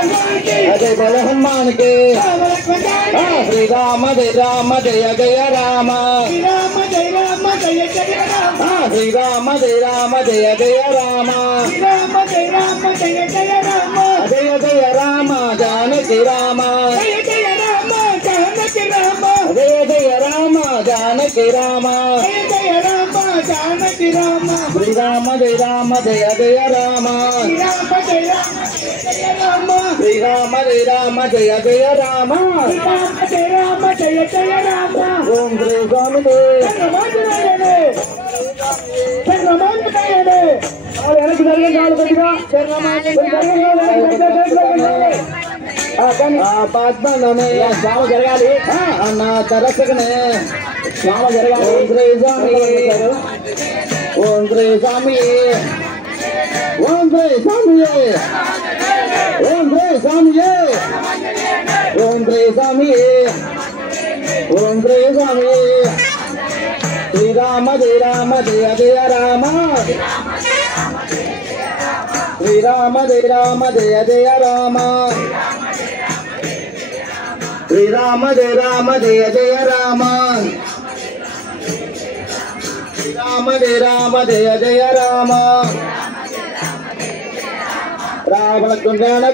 जय बोल हनुमान के श्री राम जय जय राम श्री राम जय जय राम श्री राम जय जय राम जय जय राम जानकी राम जय जय राम जानकी राम जय जय राम जानकी राम श्री राम जय जय राम श्री राम जय जय राम ओम श्री स्वामी పద్మనే స్వామి జరగాలి అన్న తరసకనే స్వామి జరగాలి ఓం శ్రీ స్వామి ఓం శ్రీ స్వామి ఓం శ్రీ స్వామి ఓం శ్రీ స్వామి ఓం శ్రీ స్వామి శ్రీరామ జయ జయ రామ శ్రీరామ జయ జయ రామ శ్రీరామ జయ జయ రామ శ్రీరామ జయ జయ రామ రామ లక్ష్మణ